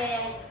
对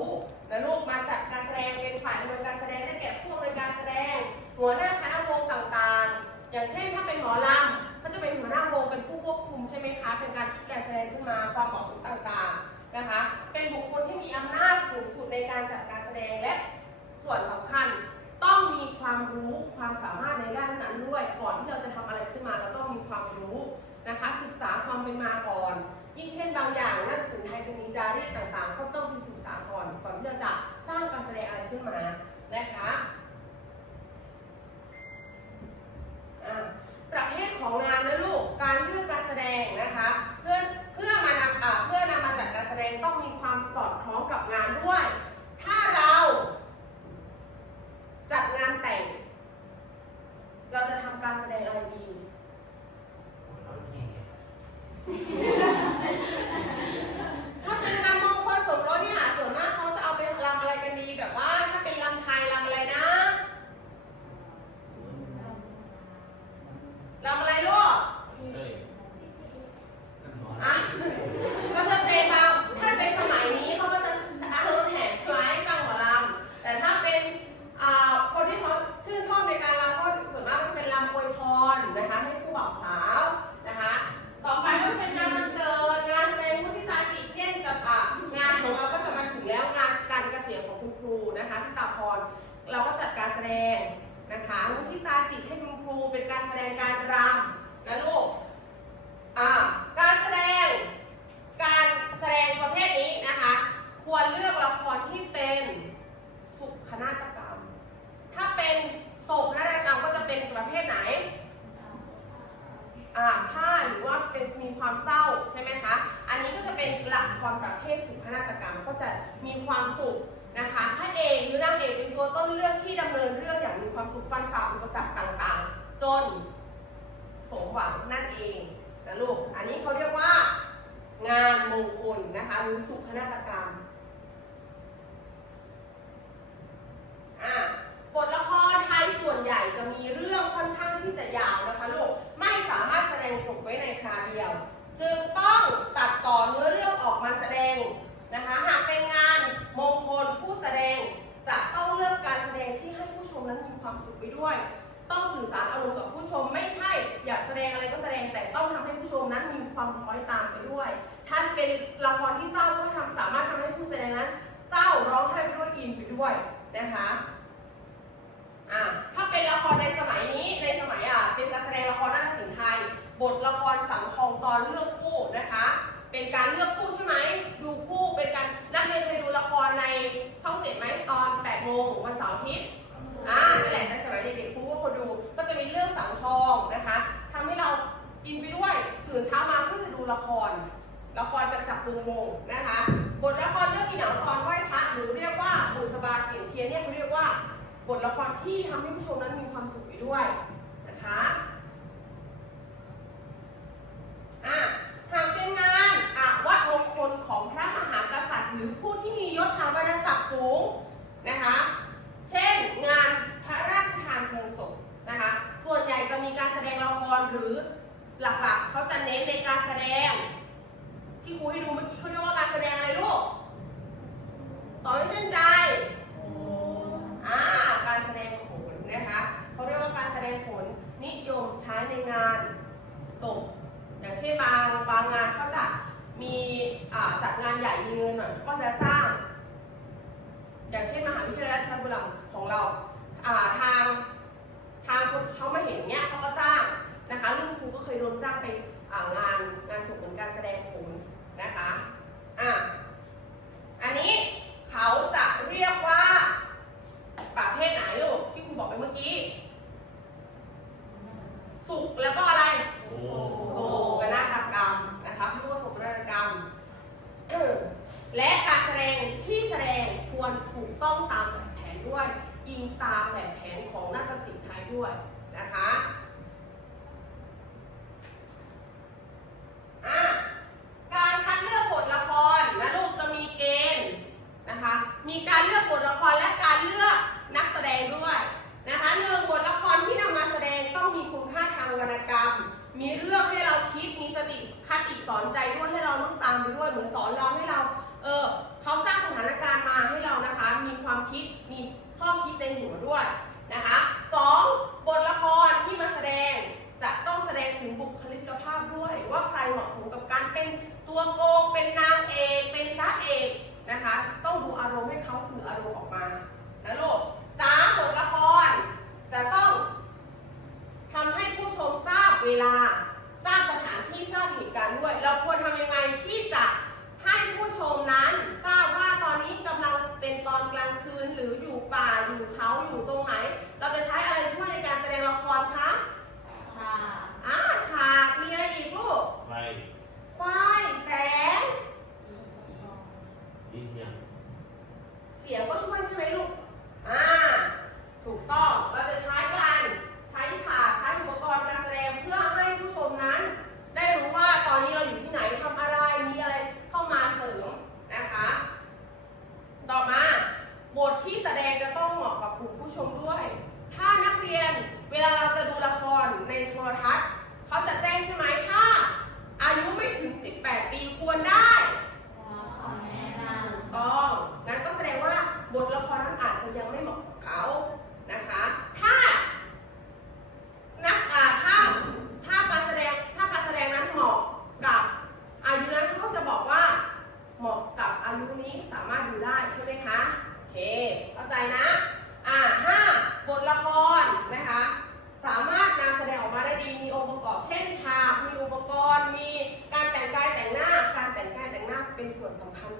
ู้และลูกมาจัดการแสดงเป็นฝ่ายดำเนินการแสดงได้แก่ผู้ดำเนินการแสดง หัวหน้าคณะวงต่างๆ อย่างเช่นถ้าเป็นหมอลำก็จะเป็นหัวหน้าวงเป็นผู้ควบคุมใช่ไหมคะเป็นการคิดการแสดงขึ้นมาความเหมาะสมต่างๆนะคะเป็นบุคคลที่มีอำนาจสูงสุดในการจัดการแสดงและส่วนสำคัญต้องมีความรู้ความสามารถในด้านนั้นด้วย ก่อนที่เราจะทำอะไรขึ้นมาเราต้องมีความรู้นะคะ ศึกษาความเป็นมาก่อน ยิ่งเช่นบางอย่างนักศึกษาไทยจะมีจารีตต่างๆ ก็ต้อง ดงนะคะลูกที่ตาจิตให้คุณครูเป็นการแสดงการรำนะลูกอ่าการแสดง การแสดงประเภทนี้นะคะ ควรเลือกละครที่เป็นสุขนาฏกรรม ถ้าเป็นโศกนาฏกรรมก็จะเป็นประเภทไหนอ่าผ้าหรือว่าเป็นมีความเศร้าใช่ไหมคะ อันนี้ก็จะเป็นละครประเภทสุขนาฏกรรมก็จะมีความสุข นะคะพระเอกหรือนางเอกเป็นตัวต้นเรื่องที่ดำเนินเรื่องอย่างมีความสุขฟันฝ่าอุปสรรคต่างๆ จนสมหวังนั่นเองนะลูก อันนี้เขาเรียกว่า งานมงคลนะคะหรือสุขนาฏกรรม รที่ทำให้ผู้ชมนั้นมีความสุขไปด้วย contratar มีการเลือกบทละครและการเลือกนักแสดงด้วยนะคะหนึ่งบทละครที่นำมาแสดงต้องมีคุณค่าทางวรรณกรรม มีเรื่องให้เราคิดมีสติคติสอนใจด้วยให้เราต้องตามไปด้วยเหมือนสอนเราให้เราเออเขาสร้างสถานการณ์มาให้เรานะคะ มีความคิดมีข้อคิดในหัวด้วยนะคะสองบทละครที่มาแสดงจะต้องแสดงถึงบุคลิกภาพด้วย ว่าใครเหมาะสมกับการเป็นตัวโกงเป็นนางเอกเป็นพระเอก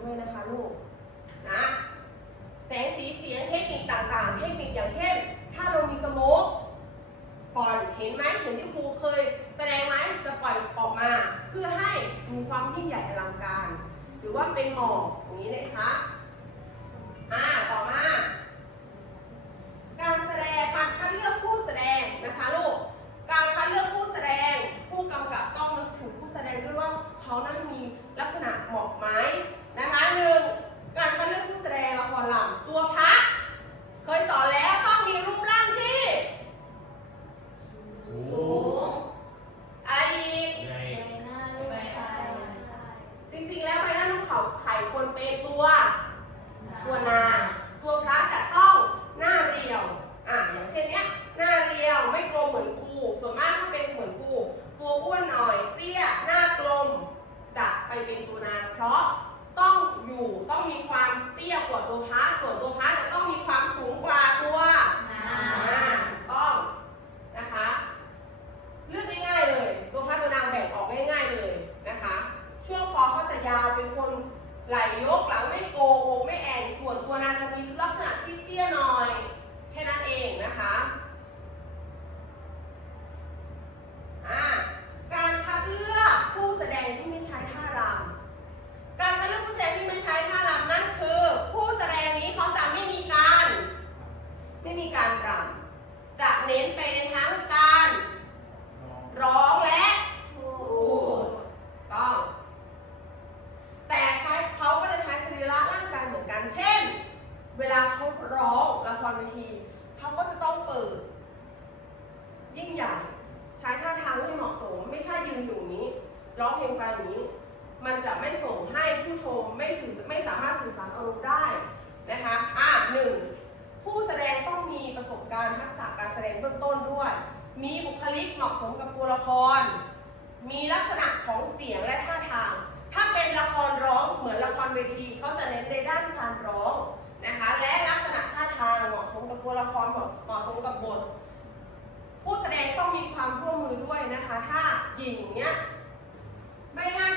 ด้วยนะคะลูกนะแสงสีเสียงเทคนิคต่างๆ เทคนิคอย่างเช่น ถ้าเรามีสโมกปล่อยเห็นไหมเห็นที่ครูเคย แสดงไหมจะปล่อยออกมา เพื่อให้มีความยิ่งใหญ่อลังการ หรือว่าเป็นหมอกอย่างนี้นะคะอ่า เขาก็จะต้องเปิด ยิ่งใหญ่ ใช้ท่าทางให้เหมาะสม ไม่ใช่ยืนอยู่นี้ร้องเพลงไปนี้ มันจะไม่ส่งให้ผู้ชมไม่สื่อไม่สามารถสื่อสารอารมณ์ได้นะคะอะหนึ่งผู้แสดงต้องมีประสบการณ์ทักษะการแสดงเบื้องต้นด้วย มีบุคลิกเหมาะสมกับตัวละคร มีลักษณะของเสียงและท่าทาง ถ้าเป็นละครร้องเหมือนละครเวทีเขาจะเน้นในด้านการร้องนะคะ และลักษณะ ละครเหมาะสมกับบท ผู้แสดงต้องมีความร่วมมือด้วยนะคะ ถ้าหญิงเนี้ยไม่ร่า